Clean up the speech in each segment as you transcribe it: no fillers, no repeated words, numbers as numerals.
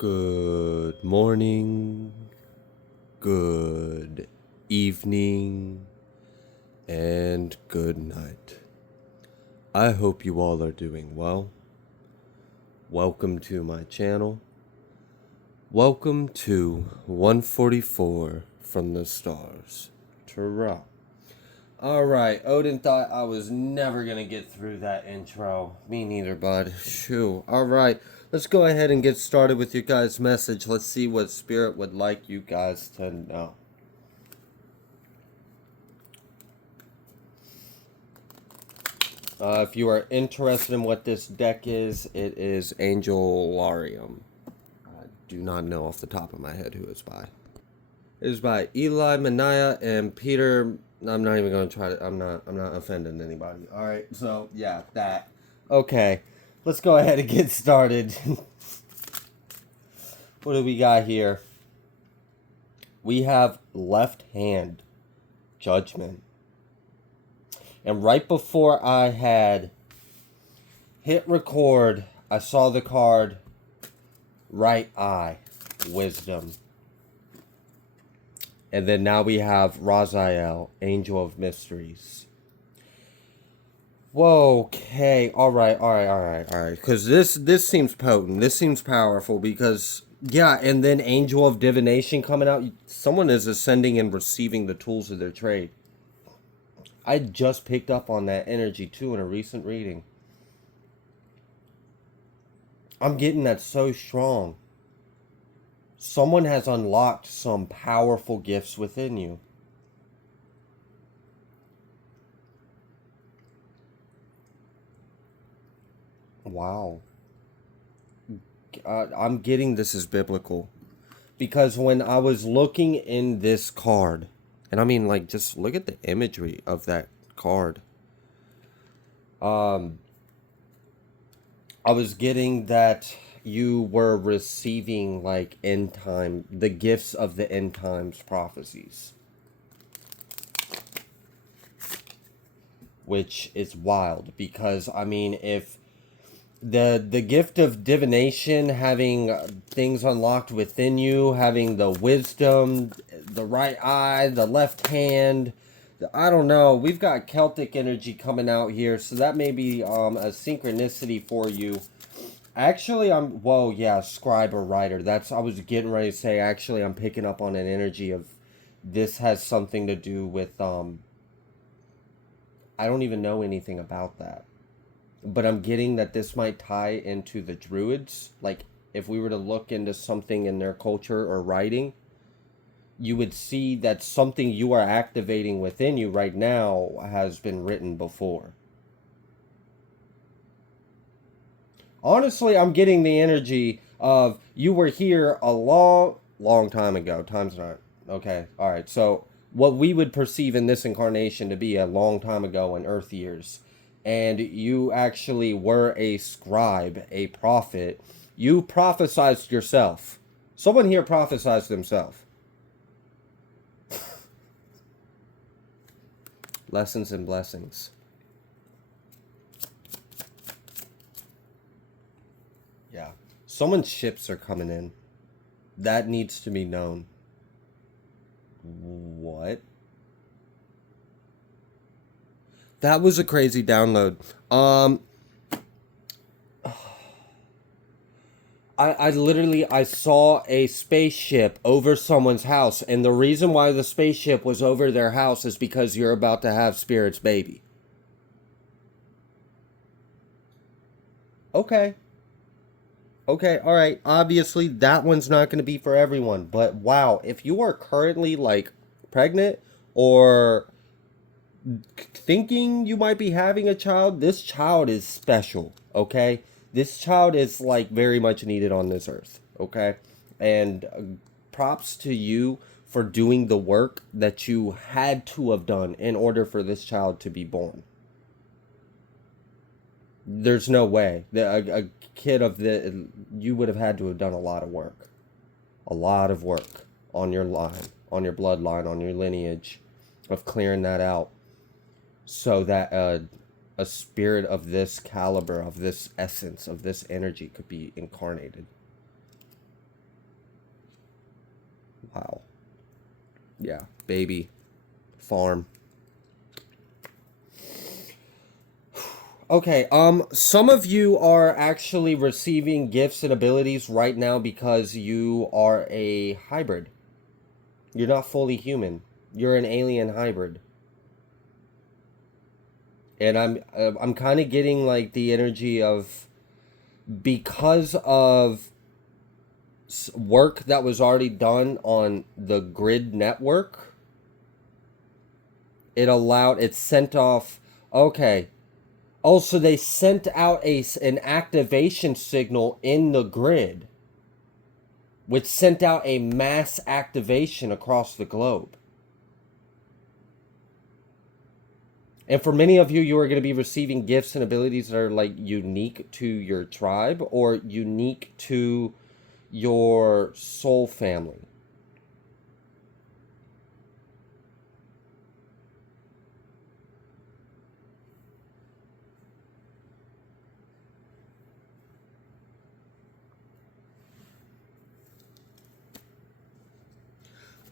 Good morning, good evening, and good night. I hope you all are doing well. Welcome to my channel. Welcome to 144 from the stars. Ta-ra. Alright, Odin thought I was never gonna get through that intro. Me neither, bud. Shoo. Alright, let's go ahead and get started with your guys' message. Let's see what Spirit would like you guys to know. If you are interested in what this deck is, it is Angelarium. I do not know off the top of my head who it's by. It is by Eli Manaya and Peter. I'm not even going to try to. I'm not offending anybody. All right. So yeah, that. Okay. Let's go ahead and get started. What do we got here? We have left hand judgment. And right before I had hit record, I saw the card right eye wisdom. And then now we have Raziel, Angel of Mysteries. Whoa, okay, all right. Because this seems potent. This seems powerful because, yeah, and then Angel of Divination coming out. Someone is ascending and receiving the tools of their trade. I just picked up on that energy, too, in a recent reading. I'm getting that so strong. Someone has unlocked some powerful gifts within you. Wow. I'm getting this is biblical. Because when I was looking in this card, and I mean, like, just look at the imagery of that card. I was getting that you were receiving, like, end time, the gifts of the end times prophecies. Which is wild, because, I mean, if the gift of divination, having things unlocked within you, having the wisdom, the right eye, the left hand, I don't know, we've got Celtic energy coming out here, so that may be a synchronicity for you. Actually, whoa, yeah, scribe or writer. I was getting ready to say, actually, I'm picking up on an energy of, this has something to do with, I don't even know anything about that. But I'm getting that this might tie into the Druids. Like, if we were to look into something in their culture or writing, you would see that something you are activating within you right now has been written before. Honestly, I'm getting the energy of you were here a long time ago. Time's not. Okay, alright. So, what we would perceive in this incarnation to be a long time ago in Earth years. And you actually were a scribe, a prophet. You prophesized yourself. Someone here prophesized themselves. Lessons and blessings. Yeah. Someone's ships are coming in. That needs to be known. What? That was a crazy download. I literally, I saw a spaceship over someone's house, and the reason why the spaceship was over their house is because you're about to have Spirit's baby. Okay. Okay, alright. Obviously, that one's not going to be for everyone, but wow, if you are currently, like, pregnant or thinking you might be having a child, this child is special, okay? This child is, like, very much needed on this earth, okay? And props to you for doing the work that you had to have done in order for this child to be born. There's no way that a kid of the, you would have had to have done a lot of work. A lot of work on your line, on your bloodline, on your lineage, of clearing that out, so that a spirit of this caliber, of this essence, of this energy could be incarnated. Wow. Yeah, baby. Farm. Okay, some of you are actually receiving gifts and abilities right now because you are a hybrid. You're not fully human. You're an alien hybrid. And I'm kind of getting like the energy of, because of work that was already done on the grid network, it sent off, okay. Also, they sent out an activation signal in the grid, which sent out a mass activation across the globe. And for many of you, you are going to be receiving gifts and abilities that are like unique to your tribe or unique to your soul family.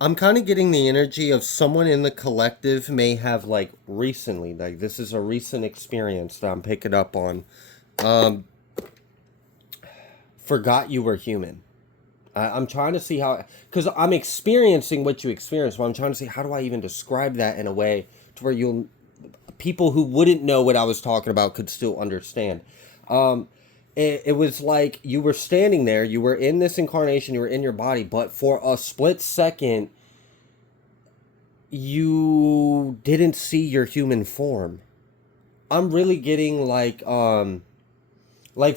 I'm kind of getting the energy of someone in the collective may have like recently, like this is a recent experience that I'm picking up on, um, forgot you were human. I'm trying to see how, because I'm experiencing what you experienced, but I'm trying to see how do I even describe that in a way to where people who wouldn't know what I was talking about could still understand. Um, it was like you were standing there, you were in this incarnation, you were in your body, but for a split second, you didn't see your human form. I'm really getting like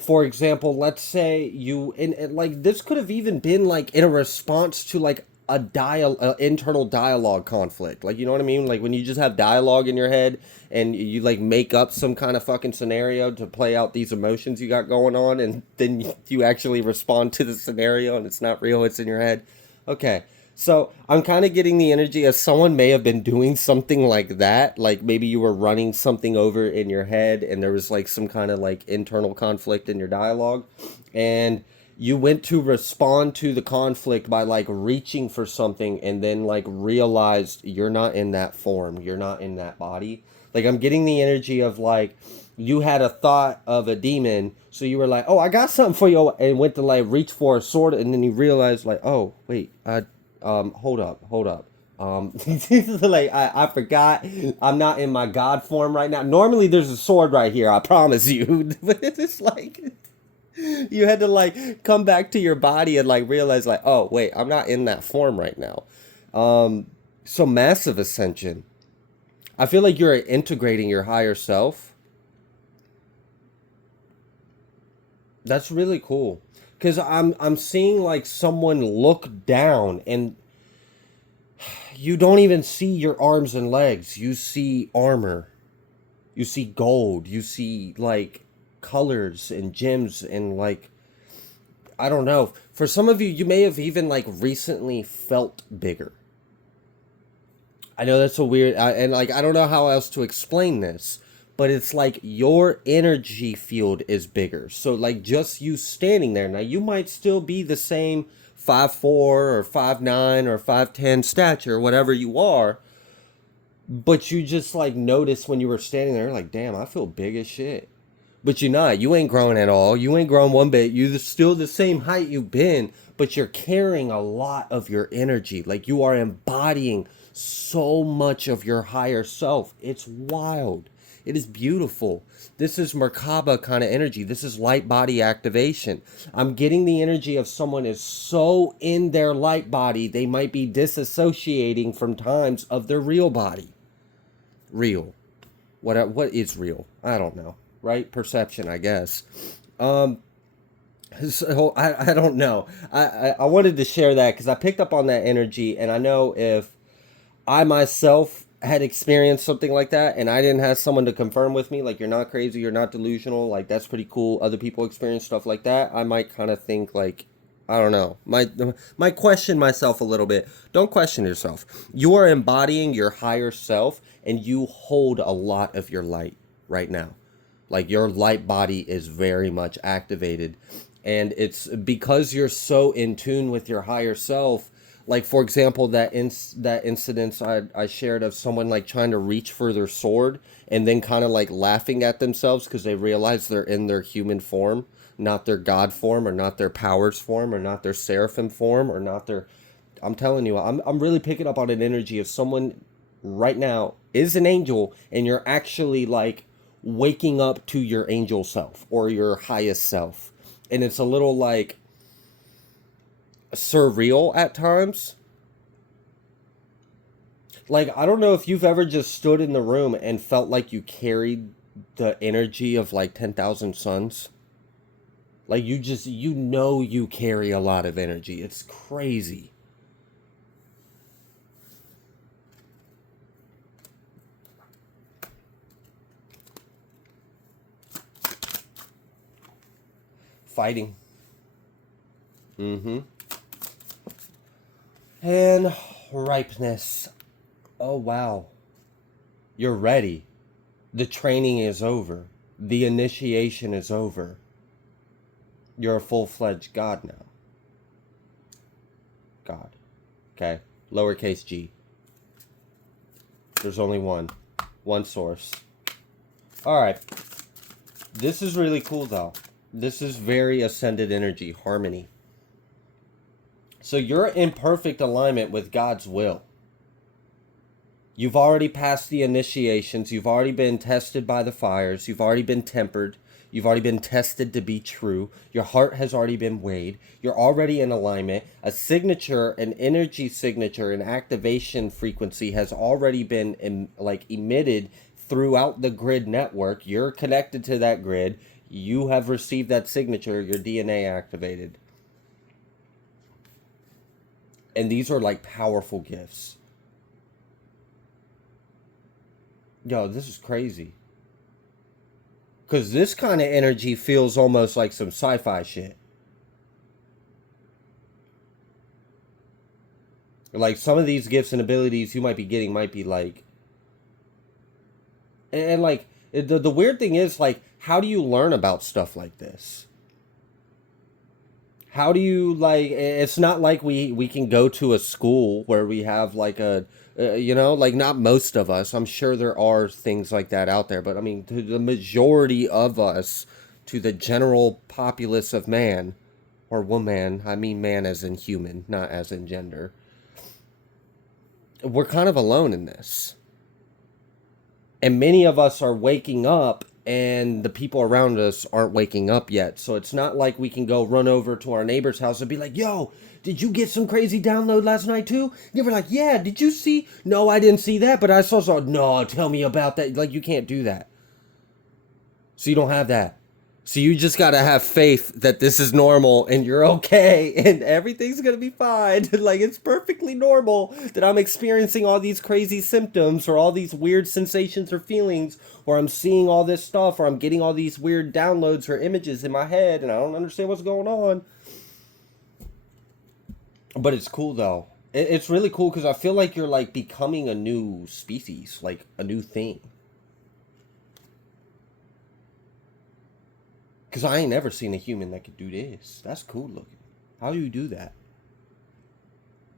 for example, let's say you and like this could have even been like in a response to like internal dialogue conflict. Like, you know what I mean? Like when you just have dialogue in your head and you like make up some kind of fucking scenario to play out these emotions you got going on, and then you actually respond to the scenario and it's not real, it's in your head. Okay. So I'm kind of getting the energy of someone may have been doing something like that. Like maybe you were running something over in your head and there was like some kind of like internal conflict in your dialogue. And you went to respond to the conflict by like reaching for something and then like realized you're not in that form. You're not in that body. Like I'm getting the energy of like you had a thought of a demon, so you were like, "Oh, I got something for you," and went to like reach for a sword, and then you realized like, "Oh, wait, hold up, hold up." Like I forgot. I'm not in my god form right now. Normally, there's a sword right here. I promise you. But it's like you had to like come back to your body and like realize like, oh wait, I'm not in that form right now. So massive ascension. I feel like you're integrating your higher self. That's really cool. Cause I'm seeing like someone look down and you don't even see your arms and legs. You see armor. You see gold. You see like colors and gems and like I don't know. For some of you, you may have even like recently felt bigger. I know that's a weird, and like I don't know how else to explain this, but it's like your energy field is bigger. So like just you standing there now, you might still be the same 5'4" or 5'9" or 5'10" stature, whatever you are, but you just like notice when you were standing there, like, damn, I feel big as shit. But you're not. You ain't growing at all. You ain't grown one bit. You're still the same height you've been, but you're carrying a lot of your energy. Like you are embodying so much of your higher self. It's wild. It is beautiful. This is Merkaba kind of energy. This is light body activation. I'm getting the energy of someone is so in their light body, they might be disassociating from times of their real body. Real. What is real? I don't know. Right? Perception, I guess. Um, so I don't know. I wanted to share that because I picked up on that energy, and I know if I myself had experienced something like that and I didn't have someone to confirm with me, like you're not crazy, you're not delusional, like that's pretty cool. Other people experience stuff like that. I might kind of think like, I don't know. Might question myself a little bit. Don't question yourself. You are embodying your higher self and you hold a lot of your light right now. Like your light body is very much activated. And it's because you're so in tune with your higher self. Like, for example, that incident I shared of someone like trying to reach for their sword and then kind of like laughing at themselves because they realize they're in their human form, not their god form, or not their powers form, or not their seraphim form, or not their. I'm telling you, I'm really picking up on an energy of someone right now is an angel, and you're actually like waking up to your angel self or your highest self, and it's a little like surreal at times. Like, I don't know if you've ever just stood in the room and felt like you carried the energy of like 10,000 suns. Like, you know, you carry a lot of energy. It's crazy. Fighting. Mm-hmm. And ripeness. Oh, wow. You're ready. The training is over. The initiation is over. You're a full-fledged god now. God. Okay. Lowercase g. There's only one. One source. Alright. This is really cool, though. This is very ascended energy. Harmony. So you're in perfect alignment with God's will. You've already passed the initiations. You've already been tested by the fires. You've already been tempered. You've already been tested to be true. Your heart has already been weighed. You're already in alignment. A signature, an energy signature, an activation frequency has already been emitted throughout the grid network. You're connected to that grid. You have received that signature. Your DNA activated. And these are like powerful gifts. Yo, this is crazy. Because this kind of energy feels almost like some sci-fi shit. Like, some of these gifts and abilities you might be getting might be like... And like, the weird thing is, like, how do you learn about stuff like this? How do you, like, it's not like we can go to a school where we have like a, like, not most of us. I'm sure there are things like that out there, but I mean, to the majority of us, to the general populace of man or woman, I mean man as in human, not as in gender, we're kind of alone in this. And many of us are waking up, and the people around us aren't waking up yet. So it's not like we can go run over to our neighbor's house and be like, yo, did you get some crazy download last night too? They were like, yeah, did you see? No, I didn't see that, but I saw so. No, tell me about that. Like, you can't do that. So you don't have that. So you just gotta have faith that this is normal and you're okay and everything's gonna be fine. Like, it's perfectly normal that I'm experiencing all these crazy symptoms or all these weird sensations or feelings, or I'm seeing all this stuff, or I'm getting all these weird downloads or images in my head and I don't understand what's going on. But it's cool though. It's really cool because I feel like you're like becoming a new species, like a new thing. Because I ain't never seen a human that could do this. That's cool looking. How do you do that?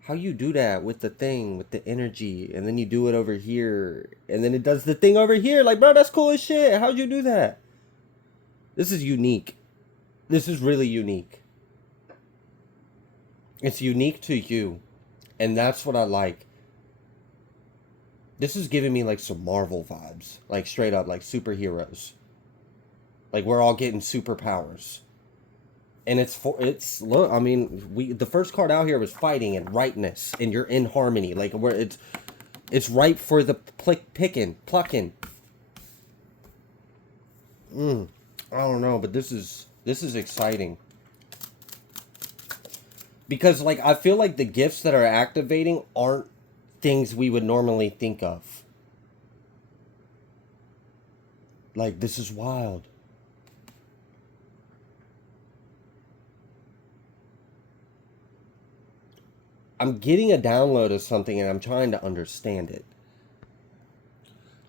How you do that with the thing, with the energy, and then you do it over here, and then it does the thing over here? Like, bro, that's cool as shit. How'd you do that? This is unique. This is really unique. It's unique to you. And that's what I like. This is giving me like some Marvel vibes. Like, straight up, like superheroes. Like, we're all getting superpowers. And look, I mean, the first card out here was fighting and rightness, and you're in harmony. Like, where it's ripe for the plucking. I don't know, but this is exciting. Because, like, I feel like the gifts that are activating aren't things we would normally think of. Like, this is wild. I'm getting a download of something and I'm trying to understand it.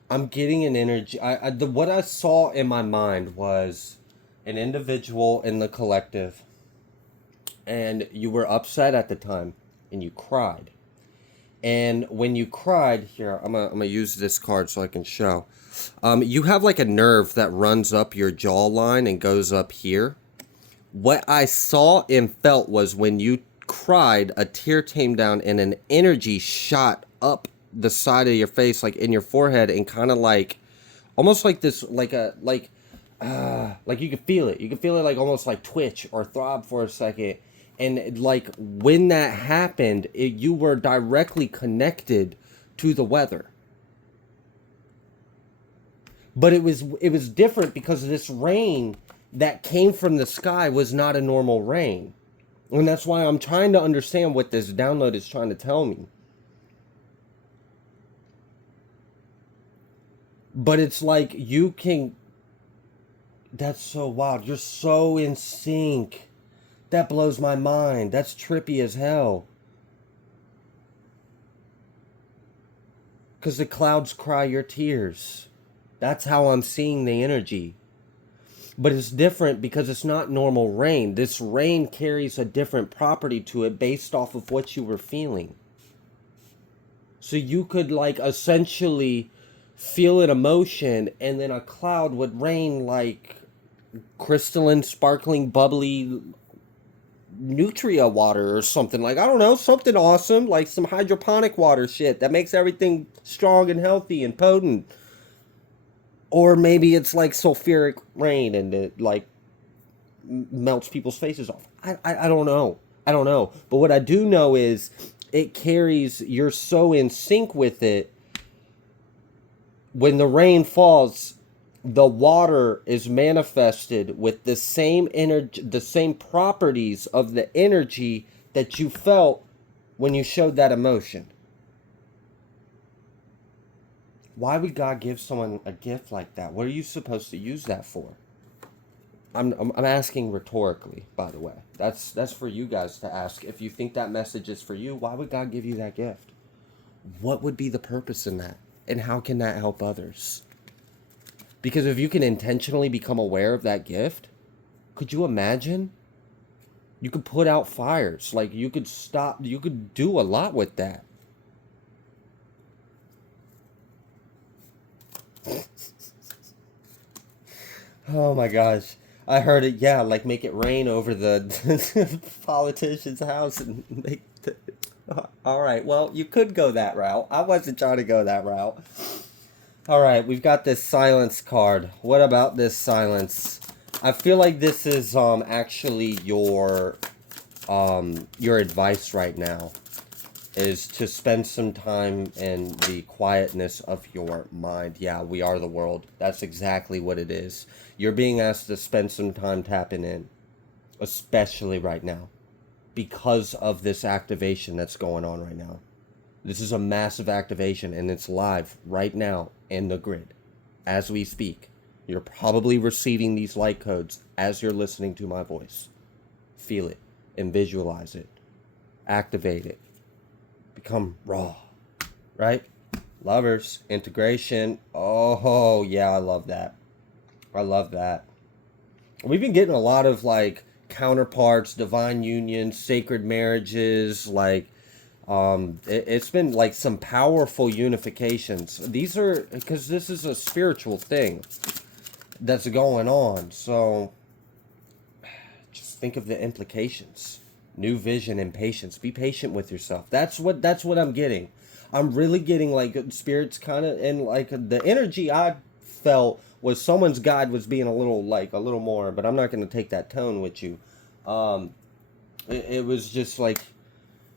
I'm getting an energy. What I saw in my mind was an individual in the collective, and you were upset at the time. and you cried. And when you cried, here, I'm gonna use this card so I can show. You have like a nerve that runs up your jawline and goes up here. What I saw and felt was when you cried, a tear came down and an energy shot up the side of your face, like in your forehead, and kind of like, almost like this, like you could feel it. You could feel it like almost like twitch or throb for a second. And like when that happened, you were directly connected to the weather. But it was different because this rain that came from the sky was not a normal rain. And that's why I'm trying to understand what this download is trying to tell me. But it's like you can... That's so wild. You're so in sync. That blows my mind. That's trippy as hell. Because the clouds cry your tears. That's how I'm seeing the energy. But it's different because it's not normal rain. This rain carries a different property to it based off of what you were feeling. So you could like essentially feel an emotion and then a cloud would rain like crystalline, sparkling, bubbly nutria water or something. Like, I don't know, something awesome. Like some hydroponic water shit that makes everything strong and healthy and potent. Or maybe it's like sulfuric rain and it like melts people's faces off. I don't know. I don't know. But what I do know is it carries, you're so in sync with it. When the rain falls, the water is manifested with the same energy, the same properties of the energy that you felt when you showed that emotion. Why would God give someone a gift like that? What are you supposed to use that for? I'm asking rhetorically, by the way. That's for you guys to ask. If you think that message is for you, why would God give you that gift? What would be the purpose in that? And how can that help others? Because if you can intentionally become aware of that gift, could you imagine? You could put out fires. Like you could stop, you could do a lot with that. Oh my gosh. I heard it, yeah, like make it rain over the politician's house and make the... All right, well, you could go that route. I wasn't trying to go that route. All right, we've got this silence card. What about this silence? I feel like this is actually your advice right now is to spend some time in the quietness of your mind. Yeah, we are the world. That's exactly what it is. You're being asked to spend some time tapping in, especially right now, because of this activation that's going on right now. This is a massive activation, and it's live right now in the grid as we speak. You're probably receiving these light codes as you're listening to my voice. Feel it and visualize it. Activate it. Become raw, right? Lovers, integration. Oh, yeah, I love that. I love that. We've been getting a lot of like counterparts, divine unions, sacred marriages, like it's been like some powerful unifications. These are because this is a spiritual thing that's going on. So just think of the implications. New vision and patience. Be patient with yourself. That's what I'm getting. I'm really getting like spirits kind of, and like the energy I felt was someone's guide was being a little more, but I'm not going to take that tone with you. It was just like,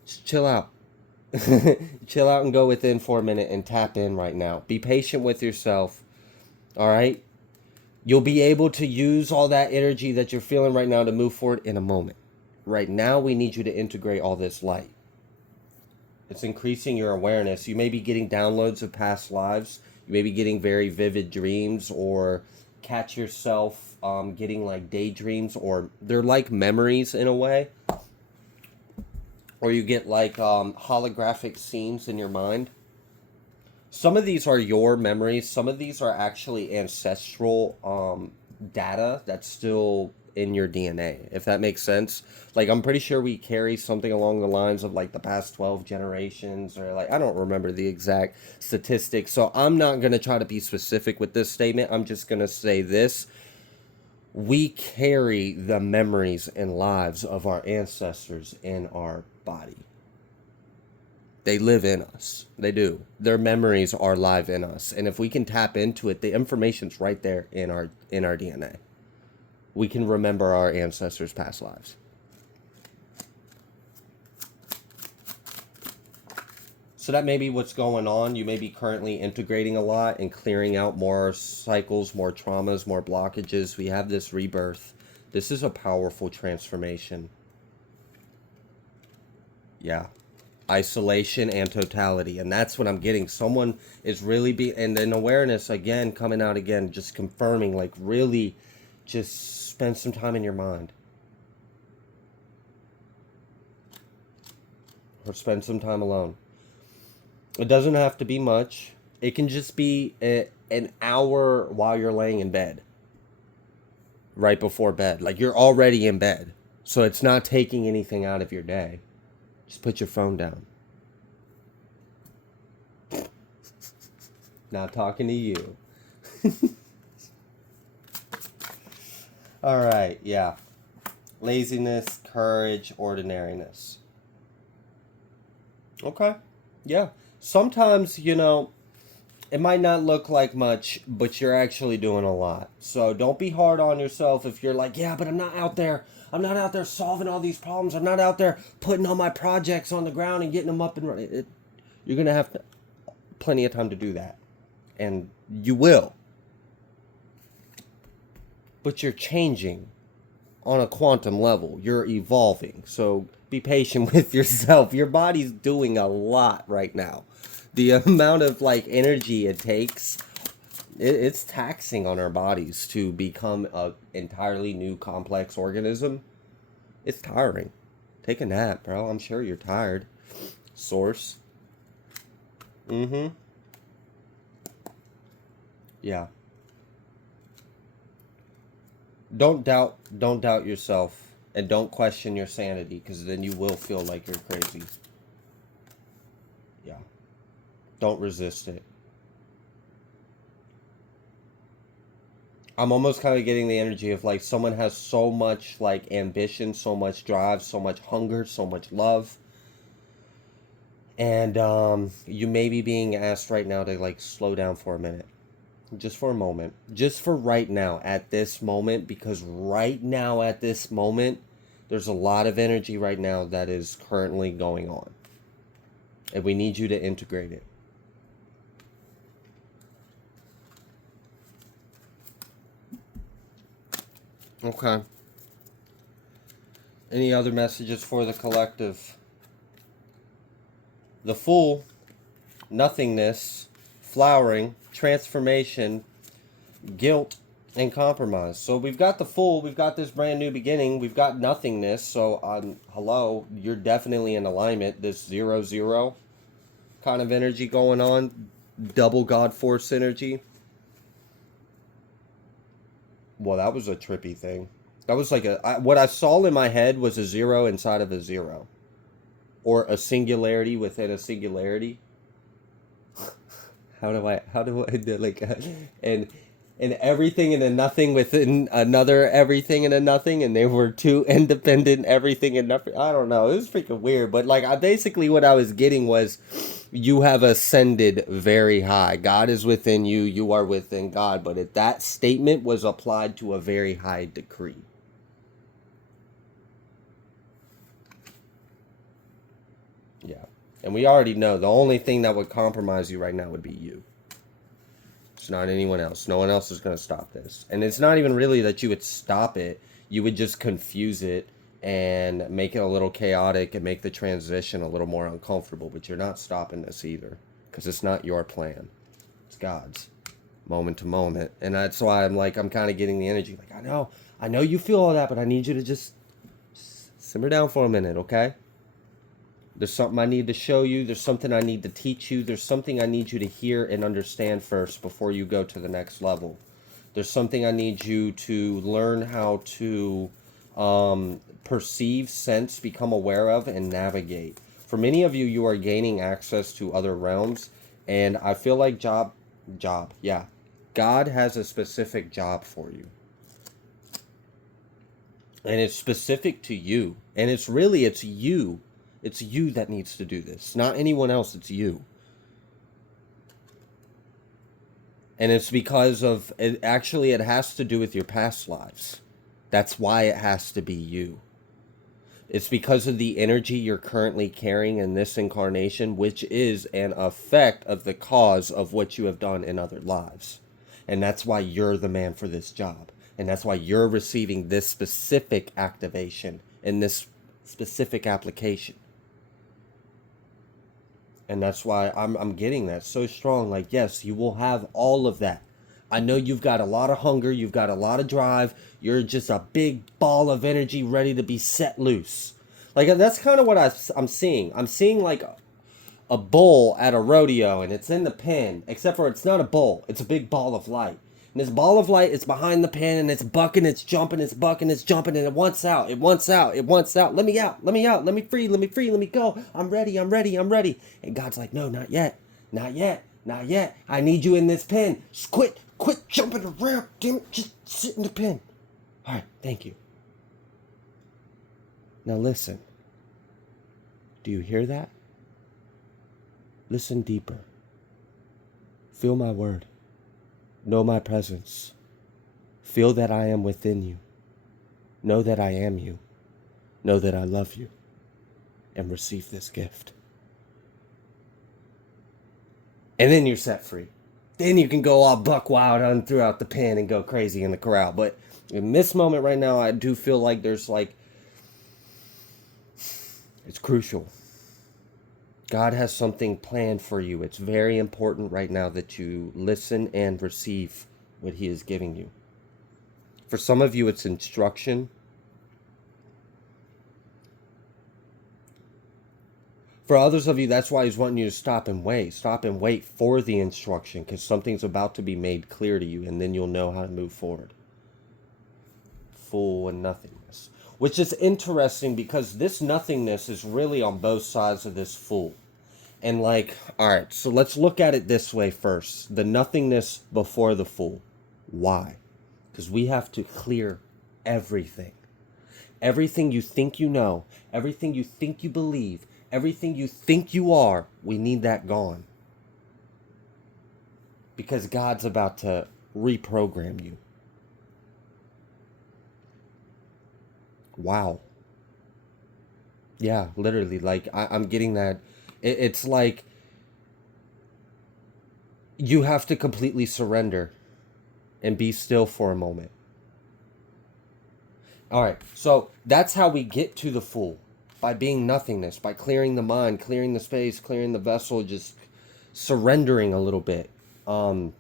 just chill out. Chill out and go within for a minute and tap in right now. Be patient with yourself. All right? You'll be able to use all that energy that you're feeling right now to move forward in a moment. Right now, we need you to integrate all this light. It's increasing your awareness. You may be getting downloads of past lives. You may be getting very vivid dreams, or catch yourself getting like daydreams, or they're like memories in a way. Or you get like holographic scenes in your mind. Some of these are your memories. Some of these are actually ancestral data that's still in your DNA, if that makes sense. Like, I'm pretty sure we carry something along the lines of like the past 12 generations, or like, I don't remember the exact statistics. So I'm not going to try to be specific with this statement. I'm just going to say this: we carry the memories and lives of our ancestors in our body. They live in us. They do. Their memories are live in us. And if we can tap into it, the information's right there in our DNA. We can remember our ancestors' past lives. So that may be what's going on. You may be currently integrating a lot and clearing out more cycles, more traumas, more blockages. We have this rebirth. This is a powerful transformation. Yeah. Isolation and totality. And that's what I'm getting. Someone is really and then awareness again coming out again, just confirming, like, really just spend some time in your mind. Or spend some time alone. It doesn't have to be much. It can just be an hour while you're laying in bed. Right before bed. Like, you're already in bed. So it's not taking anything out of your day. Just put your phone down. Not talking to you. All right, yeah. Laziness, courage, ordinariness. Okay, yeah. Sometimes, it might not look like much, but you're actually doing a lot. So don't be hard on yourself if you're like, yeah, but I'm not out there. I'm not out there solving all these problems. I'm not out there putting all my projects on the ground and getting them up and running. You're going to have plenty of time to do that. And you will. But you're changing on a quantum level. You're evolving. So be patient with yourself. Your body's doing a lot right now. The amount of energy it takes, it's taxing on our bodies to become a entirely new complex organism. It's tiring. Take a nap, bro. I'm sure you're tired. Source. Yeah. Don't doubt yourself, and don't question your sanity, because then you will feel like you're crazy. Yeah. Don't resist it. I'm almost kind of getting the energy of like someone has so much ambition, so much drive, so much hunger, so much love. And you may be being asked right now to slow down for a minute. Just for a moment. Just for right now, at this moment, because right now, at this moment, there's a lot of energy right now that is currently going on. And we need you to integrate it. Okay. Any other messages for the collective? The Fool, nothingness, flowering, transformation, guilt, and compromise. So we've got the Fool, we've got this brand new beginning, we've got nothingness. So hello, you're definitely in alignment. This 0-0 kind of energy going on, double God Force energy. Well, that was a trippy thing. That was what I saw in my head was a 0 inside of a 0. Or a singularity within a singularity. How do I do and everything and a nothing within another everything and a nothing, and they were two independent everything and nothing. I don't know. It was freaking weird, but basically what I was getting was, you have ascended very high. God is within you. You are within God. But that statement was applied to a very high degree. Yeah. And we already know the only thing that would compromise you right now would be you. It's not anyone else. No one else is going to stop this. And it's not even really that you would stop it. You would just confuse it and make it a little chaotic and make the transition a little more uncomfortable. But you're not stopping this either, because it's not your plan. It's God's, moment to moment. And that's why I'm kind of getting the energy. I know you feel all that, but I need you to just simmer down for a minute, okay? There's something I need to show you. There's something I need to teach you. There's something I need you to hear and understand first before you go to the next level. There's something I need you to learn how to perceive, sense, become aware of, and navigate. For many of you, you are gaining access to other realms, and I feel like yeah. God has a specific job for you. And it's specific to you. And it's you. It's you that needs to do this. Not anyone else, it's you. And it's because of it has to do with your past lives. That's why it has to be you. It's because of the energy you're currently carrying in this incarnation, which is an effect of the cause of what you have done in other lives. And that's why you're the man for this job. And that's why you're receiving this specific activation in this specific application. And that's why I'm getting that so strong. Like, yes, you will have all of that. I know you've got a lot of hunger. You've got a lot of drive. You're just a big ball of energy ready to be set loose. Like, that's kind of what I'm seeing. I'm seeing like a bull at a rodeo, and it's in the pen, except for it's not a bull. It's a big ball of light. And this ball of light is behind the pen, and it's bucking, it's jumping, it's bucking, it's jumping, and it wants out, it wants out, it wants out. Let me out, let me out, let me free, let me free, let me go. I'm ready, I'm ready, I'm ready. And God's like, no, not yet, not yet, not yet. I need you in this pen. Just quit jumping around, damn it, just sit in the pen. All right, thank you. Now listen. Do you hear that? Listen deeper. Feel my word. Know my presence. Feel that I am within you. Know that I am you. Know that I love you. And receive this gift. And then you're set free. Then you can go all buck wild on throughout the pen and go crazy in the corral. But in this moment right now, I do feel like there's it's crucial. God has something planned for you. It's very important right now that you listen and receive what he is giving you. For some of you, it's instruction. For others of you, that's why he's wanting you to stop and wait. Stop and wait for the instruction, because something's about to be made clear to you, and then you'll know how to move forward. Full and nothingness. Which is interesting, because this nothingness is really on both sides of this full. And like, all right, so let's look at it this way first. The nothingness before the full. Why? Because we have to clear everything. Everything you think you know, everything you think you believe, everything you think you are, we need that gone. Because God's about to reprogram you. Wow. Yeah, literally, like, I'm getting that. It's like you have to completely surrender and be still for a moment. All right, so that's how we get to the full. By being nothingness, by clearing the mind, clearing the space, clearing the vessel, just surrendering a little bit. And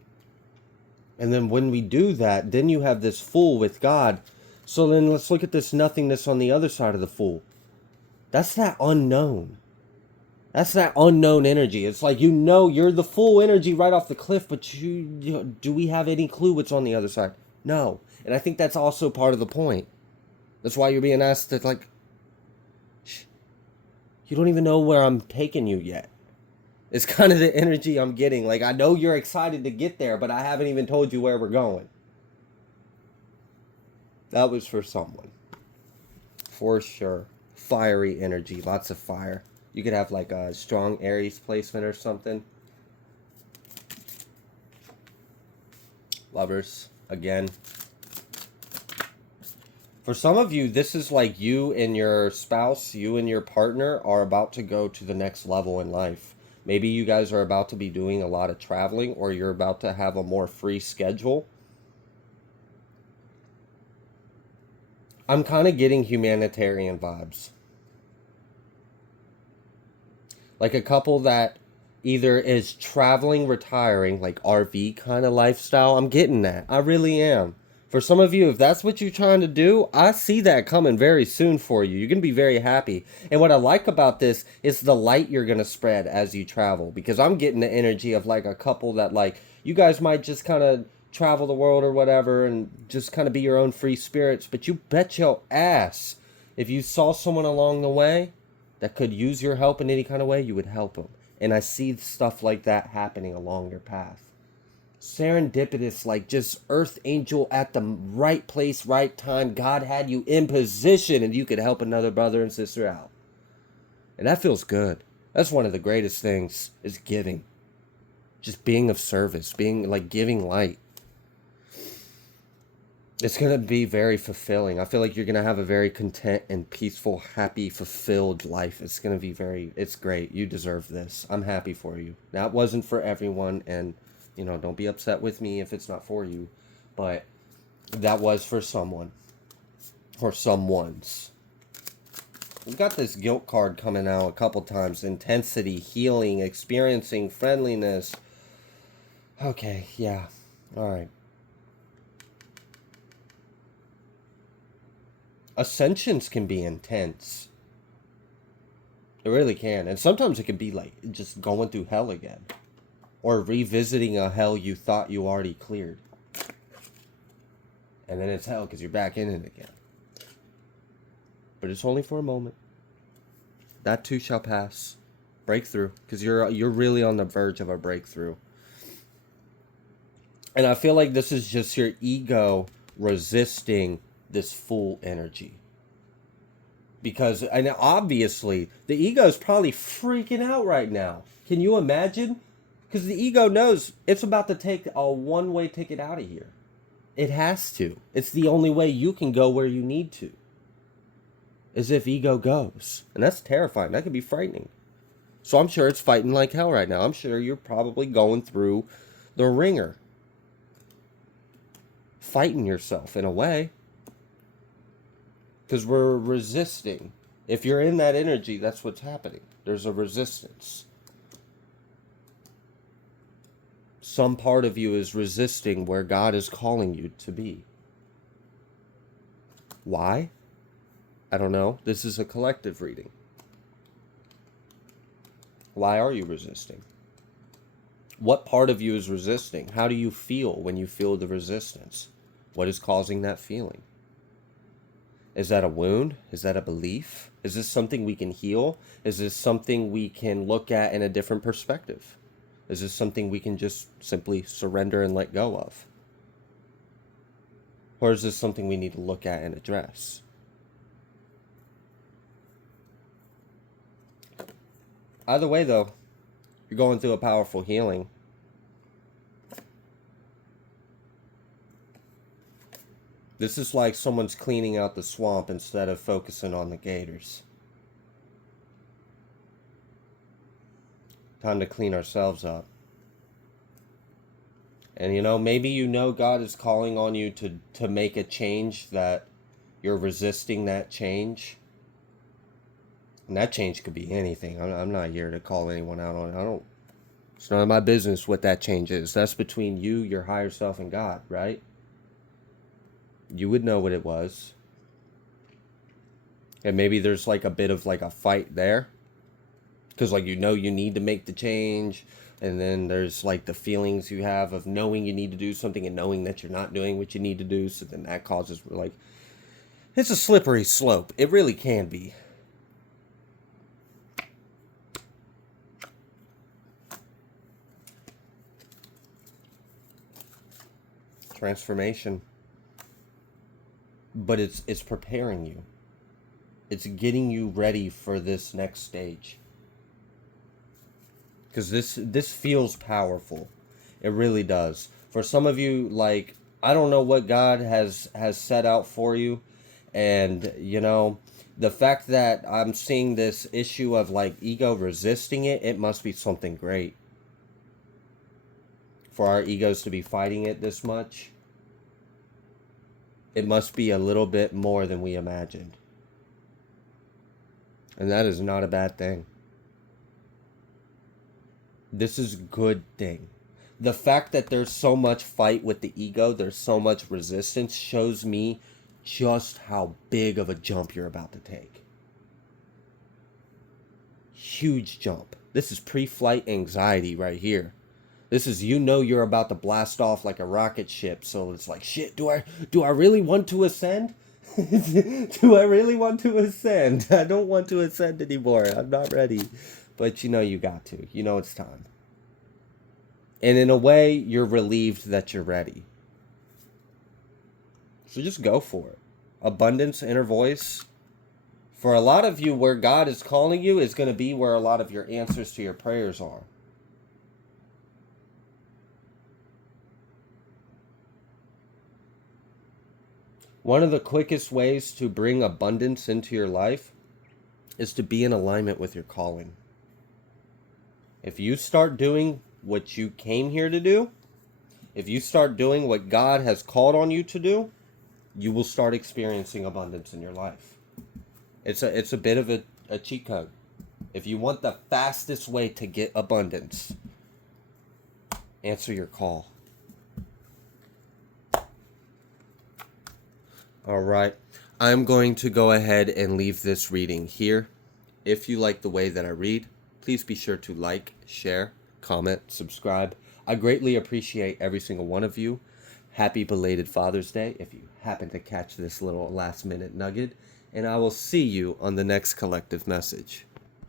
then when we do that, then you have this full with God. So then let's look at this nothingness on the other side of the full. That's that unknown. That's that unknown energy. It's like, you know, you're the full energy right off the cliff, but do we have any clue what's on the other side? No. And I think that's also part of the point. That's why you're being asked to, like, you don't even know where I'm taking you yet. It's kind of the energy I'm getting. Like, I know you're excited to get there, but I haven't even told you where we're going. That was for someone. For sure. Fiery energy. Lots of fire. You could have like a strong Aries placement or something. Lovers, again. For some of you, this is like you and your spouse, you and your partner are about to go to the next level in life. Maybe you guys are about to be doing a lot of traveling, or you're about to have a more free schedule. I'm kind of getting humanitarian vibes. Like a couple that either is traveling, retiring, like RV kind of lifestyle. I'm getting that. I really am. For some of you, if that's what you're trying to do, I see that coming very soon for you. You're going to be very happy. And what I like about this is the light you're going to spread as you travel. Because I'm getting the energy of like a couple that, like, you guys might just kind of travel the world or whatever and just kind of be your own free spirits. But you bet your ass if you saw someone along the way that could use your help in any kind of way, you would help them. And I see stuff like that happening along your path. Serendipitous, like just earth angel at the right place, right time. God had you in position and you could help another brother and sister out. And that feels good. That's one of the greatest things, is giving. Just being of service, being like giving light. It's going to be very fulfilling. I feel like you're going to have a very content and peaceful, happy, fulfilled life. It's going to be it's great. You deserve this. I'm happy for you. That wasn't for everyone, and, don't be upset with me if it's not for you. But that was for someone. Or someone's. We've got this guilt card coming out a couple times. Intensity, healing, experiencing friendliness. Okay, yeah. All right. Ascensions can be intense. It really can. And sometimes it can be like just going through hell again. Or revisiting a hell you thought you already cleared. And then it's hell because you're back in it again. But it's only for a moment. That too shall pass. Breakthrough. Because you're really on the verge of a breakthrough. And I feel like this is just your ego resisting this full energy. Because, and obviously, the ego is probably freaking out right now. Can you imagine? Because the ego knows it's about to take a one-way ticket out of here. It has to. It's the only way you can go where you need to. As if ego goes. And that's terrifying. That could be frightening. So I'm sure it's fighting like hell right now. I'm sure you're probably going through the ringer. Fighting yourself in a way. Because we're resisting. If you're in that energy, that's what's happening. There's a resistance. Some part of you is resisting where God is calling you to be. Why? I don't know. This is a collective reading. Why are you resisting? What part of you is resisting? How do you feel when you feel the resistance? What is causing that feeling? Is that a wound? Is that a belief? Is this something we can heal? Is this something we can look at in a different perspective? Is this something we can just simply surrender and let go of? Or is this something we need to look at and address? Either way, though, you're going through a powerful healing. This is like someone's cleaning out the swamp instead of focusing on the gators. Time to clean ourselves up. And maybe God is calling on you to make a change that you're resisting that change. And that change could be anything. I'm not here to call anyone out on it. It's none of my business what that change is. That's between you, your higher self, and God, right? You would know what it was. And maybe there's like a bit of like a fight there. Because you need to make the change. And then there's like the feelings you have of knowing you need to do something and knowing that you're not doing what you need to do. So then that causes it's a slippery slope. It really can be. Transformation. But it's preparing you. It's getting you ready for this next stage. Because this feels powerful. It really does. For some of you, I don't know what God has set out for you. And, the fact that I'm seeing this issue of ego resisting it, it must be something great. For our egos to be fighting it this much. It must be a little bit more than we imagined. And that is not a bad thing. This is a good thing. The fact that there's so much fight with the ego, there's so much resistance, shows me just how big of a jump you're about to take. Huge jump. This is pre-flight anxiety right here. This is, you know, you're about to blast off like a rocket ship. So it's like, shit, do I really want to ascend? Do I really want to ascend? I don't want to ascend anymore. I'm not ready. But you know you got to. You know it's time. And in a way, you're relieved that you're ready. So just go for it. Abundance, inner voice. For a lot of you, where God is calling you is going to be where a lot of your answers to your prayers are. One of the quickest ways to bring abundance into your life is to be in alignment with your calling. If you start doing what you came here to do, if you start doing what God has called on you to do, you will start experiencing abundance in your life. It's a bit of a cheat code. If you want the fastest way to get abundance, answer your call. All right. I'm going to go ahead and leave this reading here. If you like the way that I read, please be sure to like, share, comment, subscribe. I greatly appreciate every single one of you. Happy belated Father's Day if you happen to catch this little last minute nugget. And I will see you on the next collective message.